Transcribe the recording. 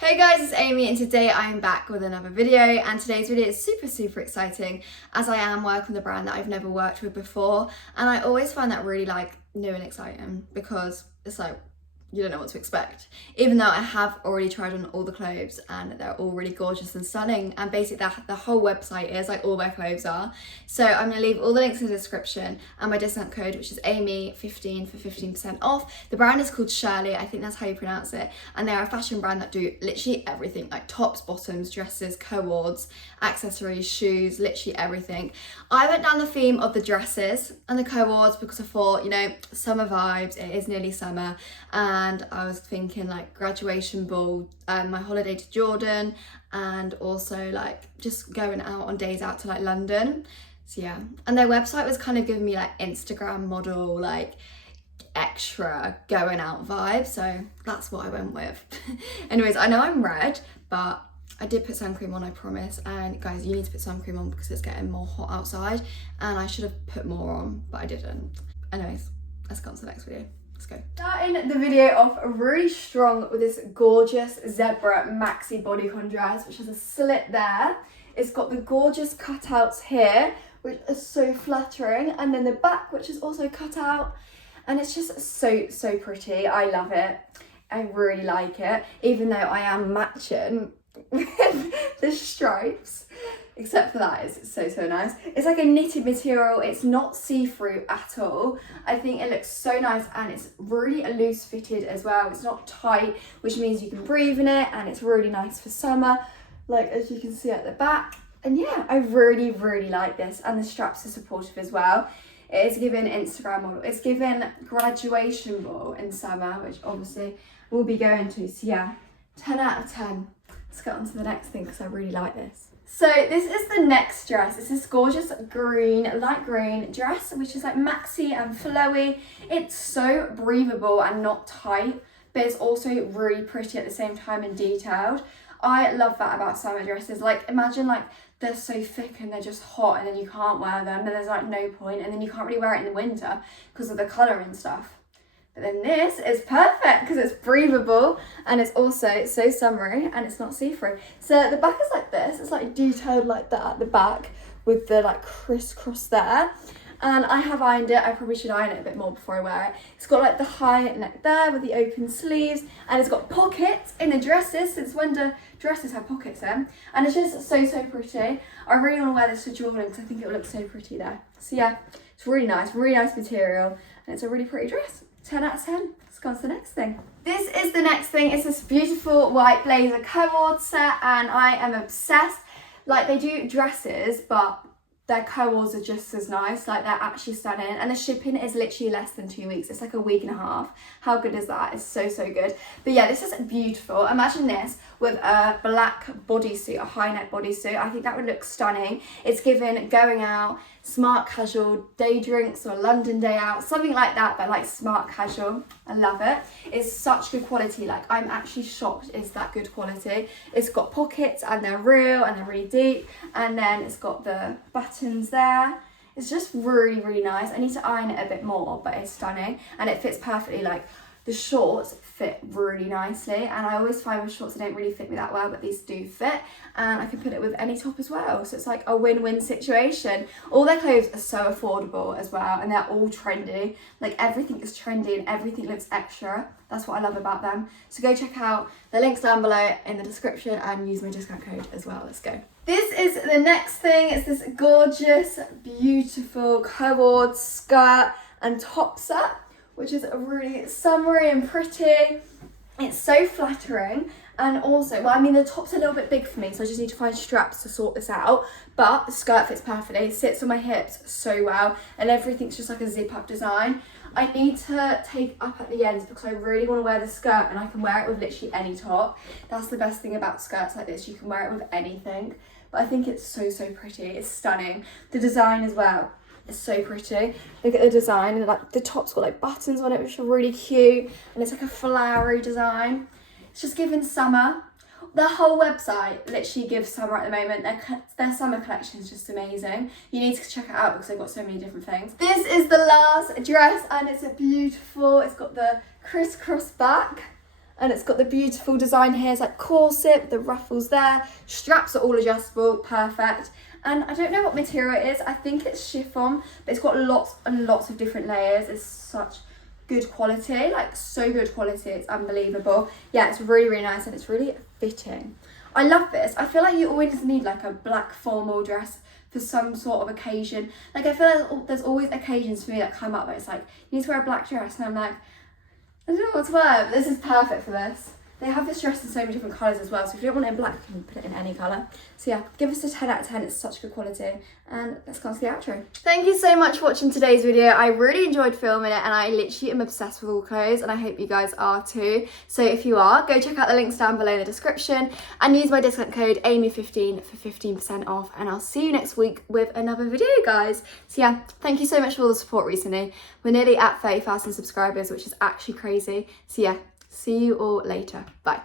Hey guys, it's Amy and today I am back with another video, and today's video is super exciting as I am working with a brand that I've never worked with before, and I always find that really new and exciting because it's like you don't know what to expect, even though I have already tried on all the clothes and they're all really gorgeous and stunning, and basically the whole website is like all their clothes are. So I'm going to leave all the links in the description and my discount code, which is Amy15 for 15% off. The brand is called Cherley, I think that's how you pronounce it, and they're a fashion brand that do literally everything, like tops, bottoms, dresses, co-ords, accessories, shoes, literally everything. I went down the theme of the dresses and the co-ords because I thought, you know, summer vibes, it is nearly summer, and I was thinking like graduation ball, my holiday to Jordan, and also like just going out on days out to like London. So yeah, and their website was kind of giving me like Instagram model, like extra going out vibe, so that's what I went with. Anyways, I know I'm red, but I did put sun cream on, I promise. And guys, you need to put sun cream on because it's getting more hot outside, and I should have put more on, but I didn't. Anyways, let's go on to the next video. Let's go. Starting the video off really strong with this gorgeous zebra maxi bodycon dress, which has a slit there. It's got the gorgeous cutouts here, which are so flattering, and then the back, which is also cut out, and it's just so pretty. I love it. I really like it, even though I am matching with the stripes. Except for that, it's so nice. It's like a knitted material. It's not see-through at all. I think it looks so nice, and it's really a loose fitted as well. It's not tight, which means you can breathe in it, and it's really nice for summer, like as you can see at the back. And yeah, I really like this, and the straps are supportive as well. It is given Instagram model. It's given graduation ball in summer, which obviously we'll be going to. So yeah, 10 out of 10. Let's get on to the next thing because I really like this. So this is the next dress. It's this gorgeous green, light green dress, which is like maxi and flowy. It's so breathable and not tight, but it's also really pretty at the same time and detailed. I love that about summer dresses. Like imagine like they're so thick and they're just hot, and then you can't wear them, and there's like no point, and then you can't really wear it in the winter because of the colour and stuff. But then this is perfect because it's breathable, and it's also so summery, and it's not see-through. So the back is like this. It's like detailed like that at the back with the like crisscross there. And I have ironed it. I probably should iron it a bit more before I wear it. It's got like the high neck there with the open sleeves, and it's got pockets in the dresses, since when do dresses have pockets in? And it's just so pretty. I really want to wear this to Jordan because I think it will look so pretty there. So yeah, it's really nice material, and it's a really pretty dress. 10 out of 10. Let's go on to the next thing. This is the next thing. It's this beautiful white blazer co-ord set, and I am obsessed. Like they do dresses, but their co-ords are just as nice. Like they're actually stunning, and the shipping is literally less than 2 weeks. It's like a week and a half. How good is that? It's so good. But yeah, this is beautiful. Imagine this with a black bodysuit, a high neck bodysuit. I think that would look stunning. It's given going out, smart casual, day drinks or London day out, something like that, but like smart casual. I love it. It's such good quality. Like I'm actually shocked it's that good quality. It's got pockets, and they're real, and they're really deep, and then it's got the buttons there. It's just really nice. I need to iron it a bit more, but it's stunning, and it fits perfectly. Like the shorts fit really nicely, and I always find with shorts they don't really fit me that well, but these do fit, and I can put it with any top as well, so it's like a win-win situation. All their clothes are so affordable as well, and they're all trendy. Like everything is trendy and everything looks extra. That's what I love about them. So go check out the links down below in the description and use my discount code as well. Let's go. This is the next thing. It's this gorgeous, beautiful co-ord skirt and top set, which is really summery and pretty. It's so flattering, and also, well, I mean, the top's a little bit big for me, so I just need to find straps to sort this out, but the skirt fits perfectly, sits on my hips so well, and everything's just like a zip-up design. I need to take up at the ends because I really want to wear the skirt, and I can wear it with literally any top. That's the best thing about skirts like this, you can wear it with anything, but I think it's so pretty. It's stunning. The design as well. It's so pretty. Look at the design, and like the top's got like buttons on it, which are really cute, and it's like a flowery design. It's just given summer. The whole website literally gives summer at the moment. Their summer collection is just amazing. You need to check it out because they've got so many different things. This is the last dress, and it's beautiful. It's got the crisscross back, and it's got the beautiful design here. It's like corset with the ruffles there. Straps are all adjustable, perfect. And I don't know what material it is. I think it's chiffon, but it's got lots and lots of different layers. It's such good quality, like so good quality, it's unbelievable. Yeah, it's really, really nice and it's really fitting. I love this. I feel like you always need like a black formal dress for some sort of occasion. Like I feel like there's always occasions for me that come up where it's like, you need to wear a black dress, and I'm like, I don't know what to wear, but this is perfect for this. They have this dress in so many different colours as well, so if you don't want it in black, you can put it in any colour. So yeah, give us a 10 out of 10, it's such good quality. And let's go on to the outro. Thank you so much for watching today's video. I really enjoyed filming it, and I literally am obsessed with all clothes, and I hope you guys are too. So if you are, go check out the links down below in the description and use my discount code 𝚂𝚲15 for 15% off, and I'll see you next week with another video, guys. So yeah, thank you so much for all the support recently. We're nearly at 30,000 subscribers, which is actually crazy. So yeah, see you all later. Bye.